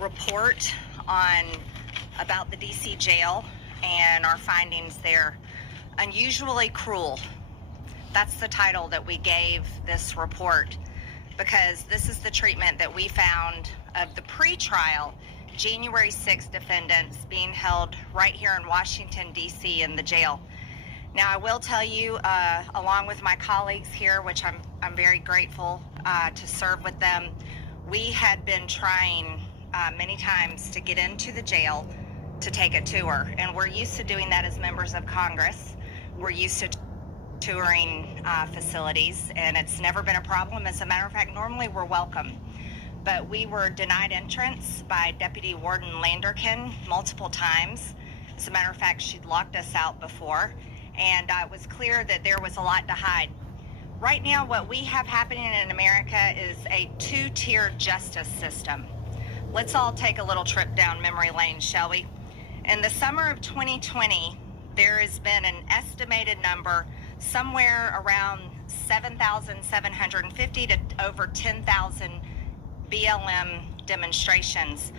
report about the DC jail and our findings there. Unusually cruel. That's the title that we gave this report, because this is the treatment that we found of the pre-trial January 6th defendants being held right here in Washington, D.C. in the jail. Now, I will tell you, along with my colleagues here, which I'm very grateful to serve with them, we had been trying many times to get into the jail to take a tour, and we're used to doing that as members of Congress. We're used to touring facilities, and it's never been a problem. As a matter of fact, normally we're welcome. But we were denied entrance by Deputy Warden Landerkin multiple times. As a matter of fact, she'd locked us out before, and it was clear that there was a lot to hide. Right now, what we have happening in America is a two-tier justice system. Let's all take a little trip down memory lane, shall we? In the summer of 2020, there has been an estimated number somewhere around 7,750 to over 10,000 BLM demonstrations.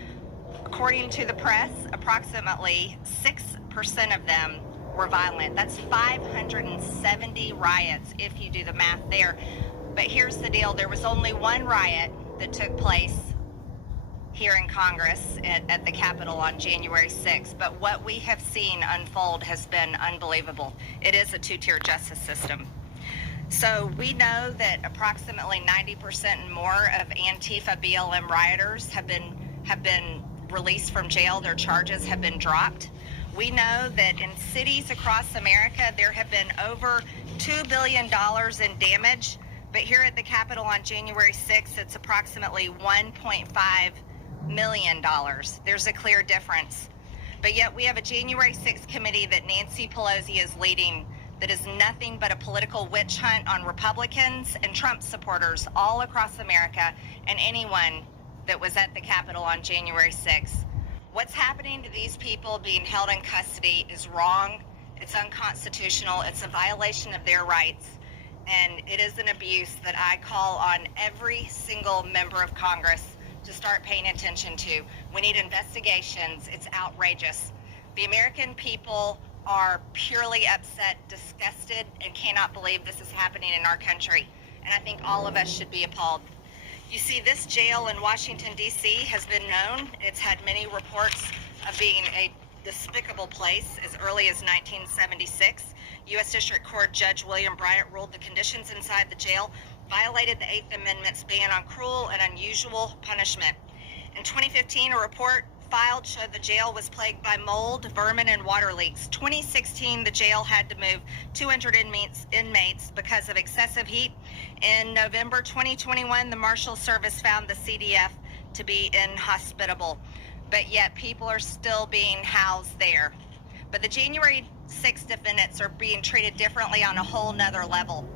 According to the press, approximately 6% of them were violent. That's 570 riots if you do the math there. But here's the deal, there was only one riot that took place here in Congress at the Capitol on January 6th. But what we have seen unfold has been unbelievable. It is a two-tier justice system. So we know that approximately 90% and more of Antifa BLM rioters have been released from jail. Their charges have been dropped. We know that in cities across America, there have been over $2 billion in damage. But here at the Capitol on January 6th, it's approximately $1.5 million. There's a clear difference. But yet we have a January 6th committee that Nancy Pelosi is leading that is nothing but a political witch hunt on Republicans and Trump supporters all across America and anyone that was at the Capitol on January 6th. What's happening to these people being held in custody is wrong. It's unconstitutional. It's a violation of their rights. And it is an abuse that I call on every single member of Congress to start paying attention to. We need investigations. It's outrageous. The American people are purely upset, disgusted, and cannot believe this is happening in our country. And I think all of us should be appalled. You see, this jail in Washington, D.C. has been known. It's had many reports of being a despicable place as early as 1976. U.S. District Court Judge William Bryant ruled the conditions inside the jail violated the 8th Amendment's ban on cruel and unusual punishment. In 2015, a report filed showed the jail was plagued by mold, vermin, and water leaks. 2016, the jail had to move 200 inmates because of excessive heat. In November 2021, the Marshal Service found the CDF to be inhospitable, but yet people are still being housed there. But the January 6th defendants are being treated differently on a whole nother level.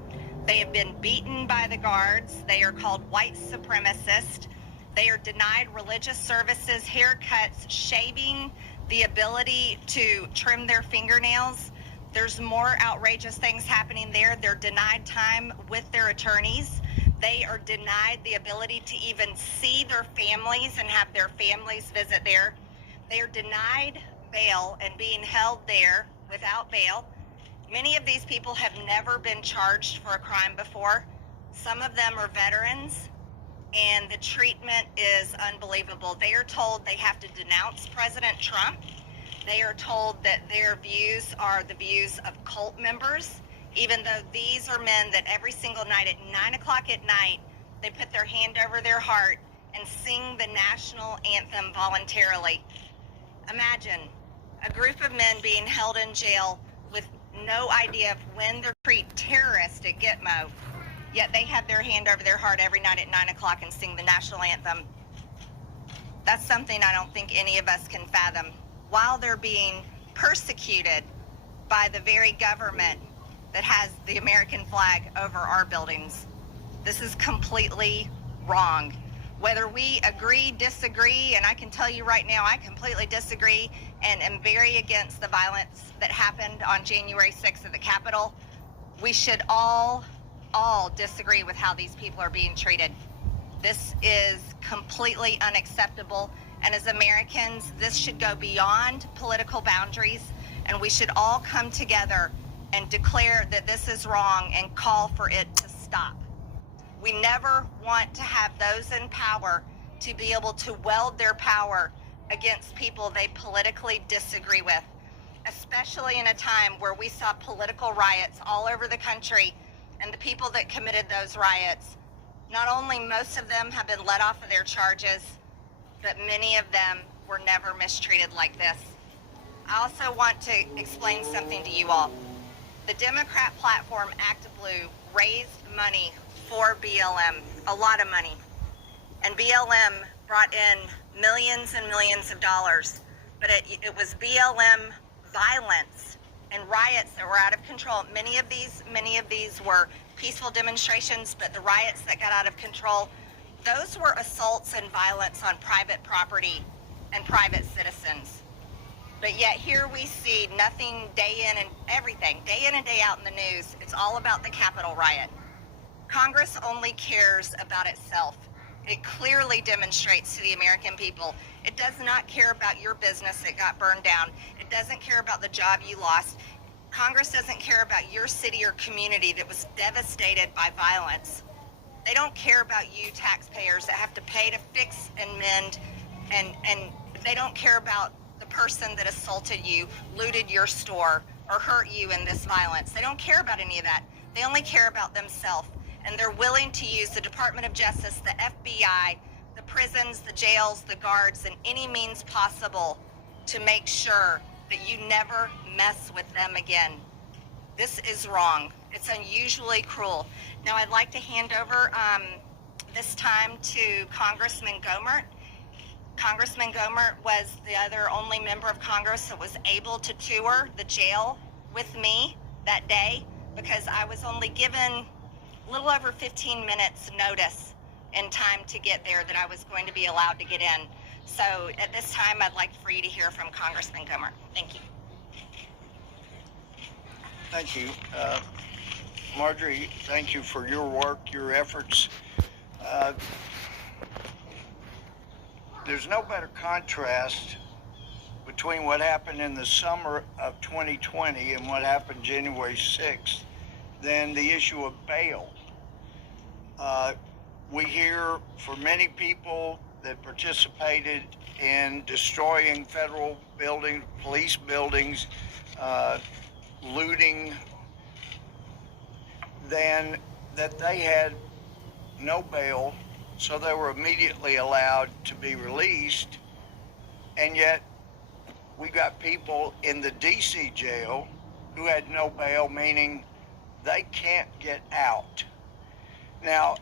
They have been beaten by the guards. They are called white supremacists. They are denied religious services, haircuts, shaving, the ability to trim their fingernails. There's more outrageous things happening there. They're denied time with their attorneys. They are denied the ability to even see their families and have their families visit there. They are denied bail and being held there without bail. Many of these people have never been charged for a crime before. Some of them are veterans, and the treatment is unbelievable. They are told they have to denounce President Trump. They are told that their views are the views of cult members, even though these are men that every single night at 9 o'clock at night, they put their hand over their heart and sing the national anthem voluntarily. Imagine a group of men being held in jail with no idea of when they're treated terrorists at Gitmo, yet they have their hand over their heart every night at 9 o'clock and sing the national anthem. That's something I don't think any of us can fathom, while they're being persecuted by the very government that has the American flag over our buildings. This is completely wrong. Whether we agree, disagree, and I can tell you right now, I completely disagree and am very against the violence that happened on January 6th at the Capitol. We should all disagree with how these people are being treated. This is completely unacceptable, And as Americans, this should go beyond political boundaries, and we should all come together and declare that this is wrong and call for it to stop. We never want to have those in power to be able to wield their power against people they politically disagree with, especially in a time where we saw political riots all over the country, and the people that committed those riots, not only most of them have been let off of their charges, but many of them were never mistreated like this. I also want to explain something to you all. The Democrat platform, Act Blue, raised money for BLM, a lot of money. And BLM brought in millions and millions of dollars. But it was BLM violence and riots that were out of control. Many of these were peaceful demonstrations, but the riots that got out of control, those were assaults and violence on private property and private citizens. But yet here we see nothing day in and day out in the news. It's all about the Capitol riot. Congress only cares about itself. It clearly demonstrates to the American people. It does not care about your business that got burned down. It doesn't care about the job you lost. Congress doesn't care about your city or community that was devastated by violence. They don't care about you taxpayers that have to pay to fix and mend, and they don't care about the person that assaulted you, looted your store, or hurt you in this violence. They don't care about any of that. They only care about themselves. And they're willing to use the Department of Justice, the FBI, the prisons, the jails, the guards, and any means possible to make sure that you never mess with them again. This is wrong. It's unusually cruel. Now I'd like to hand over this time to Congressman Gohmert. Congressman Gohmert was the other only member of Congress that was able to tour the jail with me that day, because I was only given a little over 15 minutes notice and time to get there that I was going to be allowed to get in. So at this time, I'd like for you to hear from Congressman Gohmert. Thank you. Thank you. Marjorie, thank you for your work, your efforts. There's no better contrast between what happened in the summer of 2020 and what happened January 6th than the issue of bail. We hear for many people that participated in destroying federal buildings, police buildings, looting, then that they had no bail, so they were immediately allowed to be released. And yet we got people in the DC jail who had no bail, meaning they can't get out. Now,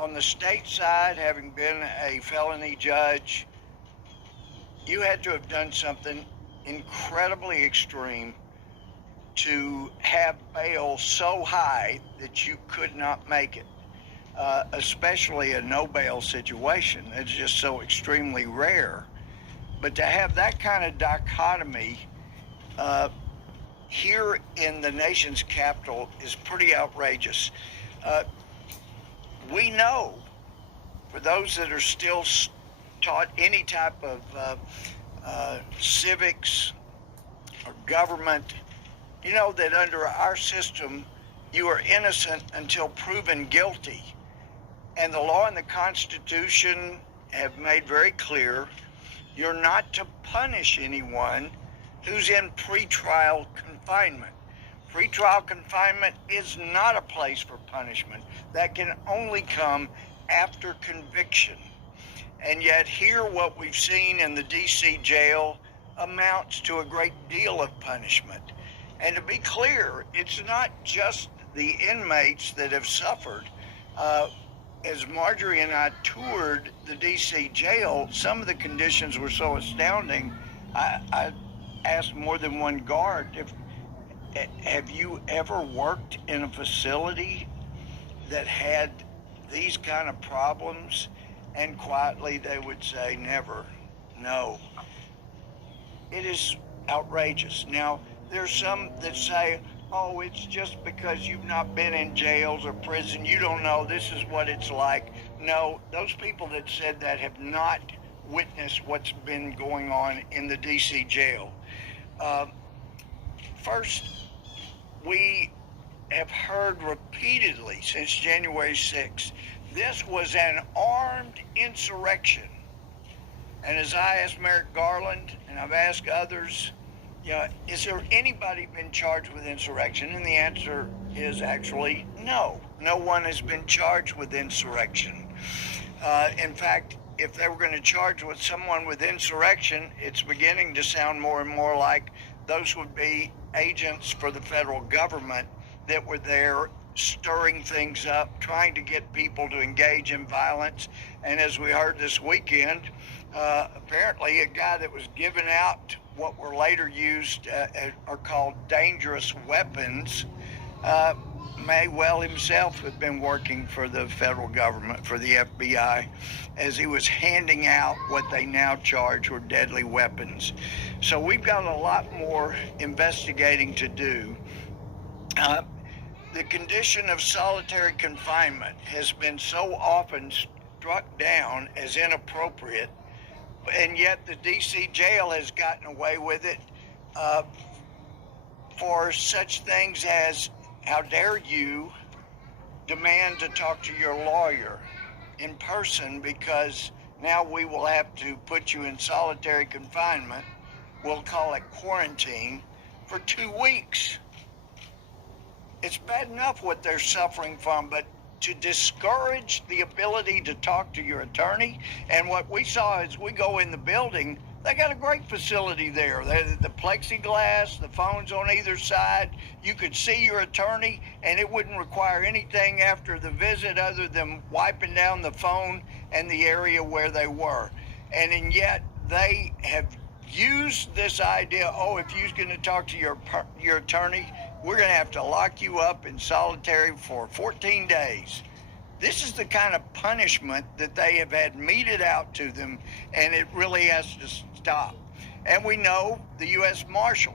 on the state side, having been a felony judge, you had to have done something incredibly extreme to have bail so high that you could not make it, especially a no bail situation. It's just so extremely rare. But to have that kind of dichotomy here in the nation's capital is pretty outrageous. We know, for those that are still taught any type of civics or government, you know that under our system, you are innocent until proven guilty. And the law and the Constitution have made very clear you're not to punish anyone who's in pretrial confinement. Pretrial confinement is not a place for punishment. That can only come after conviction. And yet here what we've seen in the DC jail amounts to a great deal of punishment. And to be clear, it's not just the inmates that have suffered. As Marjorie and I toured the DC jail, some of the conditions were so astounding. I asked more than one guard, have you ever worked in a facility that had these kind of problems? And quietly they would say, never, no. It is outrageous. Now, there's some that say, oh, it's just because you've not been in jails or prison, you don't know, this is what it's like. No, those people that said that have not witnessed what's been going on in the D.C. jail. First, we have heard repeatedly since January 6th, this was an armed insurrection. And as I asked Merrick Garland, and I've asked others, is there anybody been charged with insurrection? And the answer is actually no. No one has been charged with insurrection. In fact, if they were going to charge with someone with insurrection, it's beginning to sound more and more like those would be agents for the federal government that were there stirring things up, trying to get people to engage in violence. And as we heard this weekend, apparently a guy that was giving out what were later used are called dangerous weapons may well himself have been working for the federal government, for the FBI, as he was handing out what they now charge were deadly weapons. So we've got a lot more investigating to do. The condition of solitary confinement has been so often struck down as inappropriate, and yet the D.C. jail has gotten away with it for such things as, how dare you demand to talk to your lawyer in person, because now we will have to put you in solitary confinement, we'll call it quarantine, for 2 weeks. It's bad enough what they're suffering from, but to discourage the ability to talk to your attorney, and what we saw as we go in the building, they got a great facility there. The plexiglass, the phones on either side. You could see your attorney, and it wouldn't require anything after the visit other than wiping down the phone and the area where they were. And yet they have used this idea, if you're going to talk to your attorney, we're going to have to lock you up in solitary for 14 days. This is the kind of punishment that they have had meted out to them, and it really has to stop. And we know the U.S. Marshal,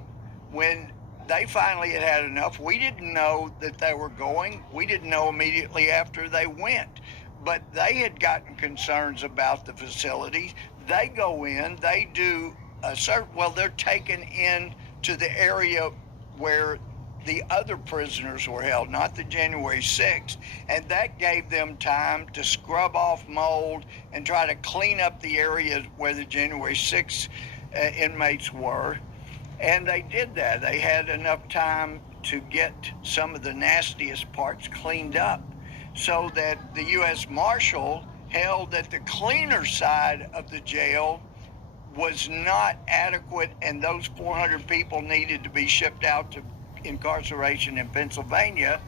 when they finally had enough, we didn't know that they were going. We didn't know immediately after they went. But they had gotten concerns about the facility. They go in, they do a search. Well, they're taken in to the area where the other prisoners were held, not the January 6th, and that gave them time to scrub off mold and try to clean up the areas where the January 6th inmates were. And they did that. They had enough time to get some of the nastiest parts cleaned up, so that the U.S. Marshal held that the cleaner side of the jail was not adequate, and those 400 people needed to be shipped out to incarceration in Pennsylvania.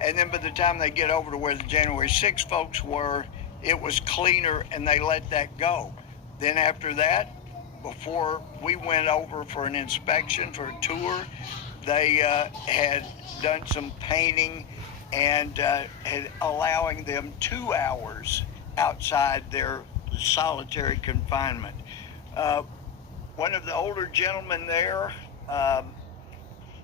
And then by the time they get over to where the January 6 folks were, it was cleaner, and they let that go. Then after that, before we went over for an inspection, for a tour, they had done some painting and had allowing them 2 hours outside their solitary confinement. One of the older gentlemen there,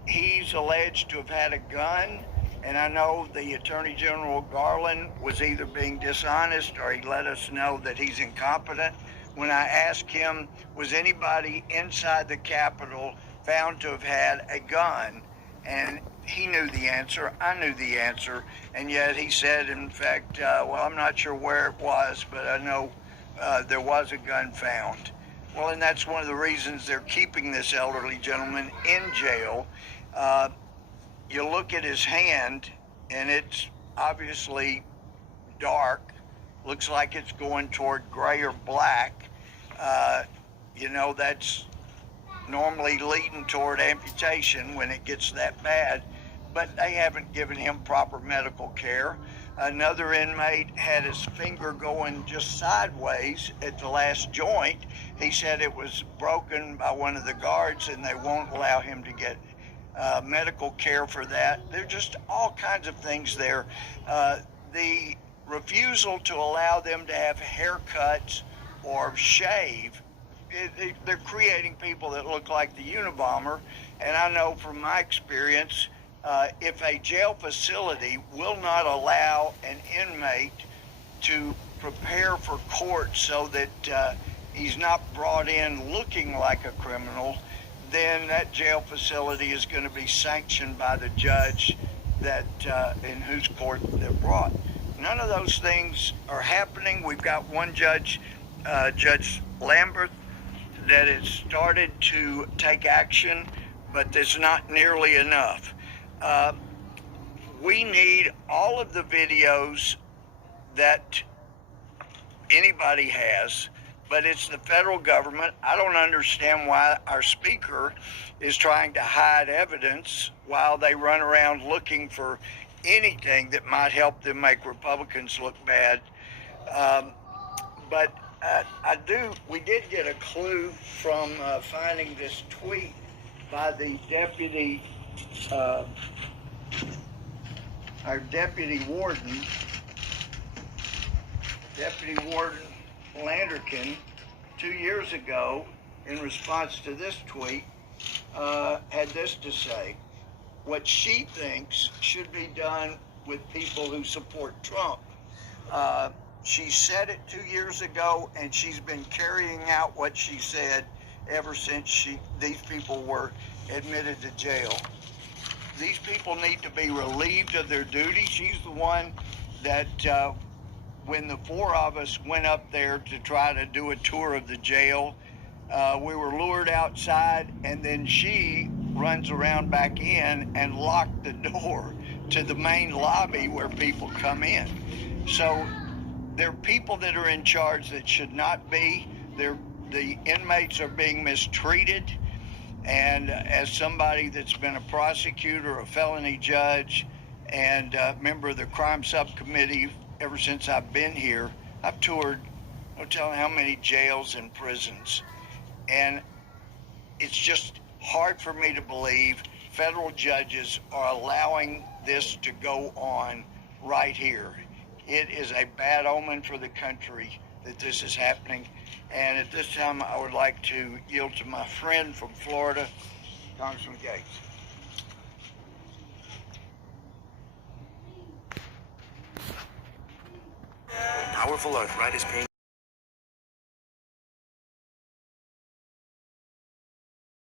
he's alleged to have had a gun, and I know the Attorney General Garland was either being dishonest or he let us know that he's incompetent. When I asked him, was anybody inside the Capitol found to have had a gun? And he knew the answer, I knew the answer, and yet he said, in fact, well, I'm not sure where it was, but I know there was a gun found. Well, and that's one of the reasons they're keeping this elderly gentleman in jail. You look at his hand, and it's obviously dark. Looks like it's going toward gray or black. That's normally leading toward amputation when it gets that bad, but they haven't given him proper medical care. Another inmate had his finger going just sideways at the last joint. He said it was broken by one of the guards, and they won't allow him to get medical care for that. There are just all kinds of things there. The refusal to allow them to have haircuts or shave, they're creating people that look like the Unabomber. And I know from my experience, if a jail facility will not allow an inmate to prepare for court so that he's not brought in looking like a criminal, then that jail facility is going to be sanctioned by the judge that in whose court they're brought. None of those things are happening. We've got one judge, Judge Lambert, that has started to take action, but there's not nearly enough. We need all of the videos that anybody has, but it's the federal government. I don't understand why our speaker is trying to hide evidence while they run around looking for anything that might help them make Republicans look bad. But we did get a clue from finding this tweet by the deputy, our deputy warden, Landerkin, 2 years ago, in response to this tweet, had this to say: what she thinks should be done with people who support Trump. She said it 2 years ago, and she's been carrying out what she said ever since these people were admitted to jail. These people need to be relieved of their duty. She's the one that, when the four of us went up there to try to do a tour of the jail, we were lured outside, and then she runs around back in and locked the door to the main lobby where people come in. So there are people that are in charge that should not be. The inmates are being mistreated. And as somebody that's been a prosecutor, a felony judge, and a member of the crime subcommittee ever since I've been here, I've toured, no telling how many jails and prisons. And it's just hard for me to believe federal judges are allowing this to go on right here. It is a bad omen for the country that this is happening. And at this time, I would like to yield to my friend from Florida, Congressman Gates. Powerful arthritis pain.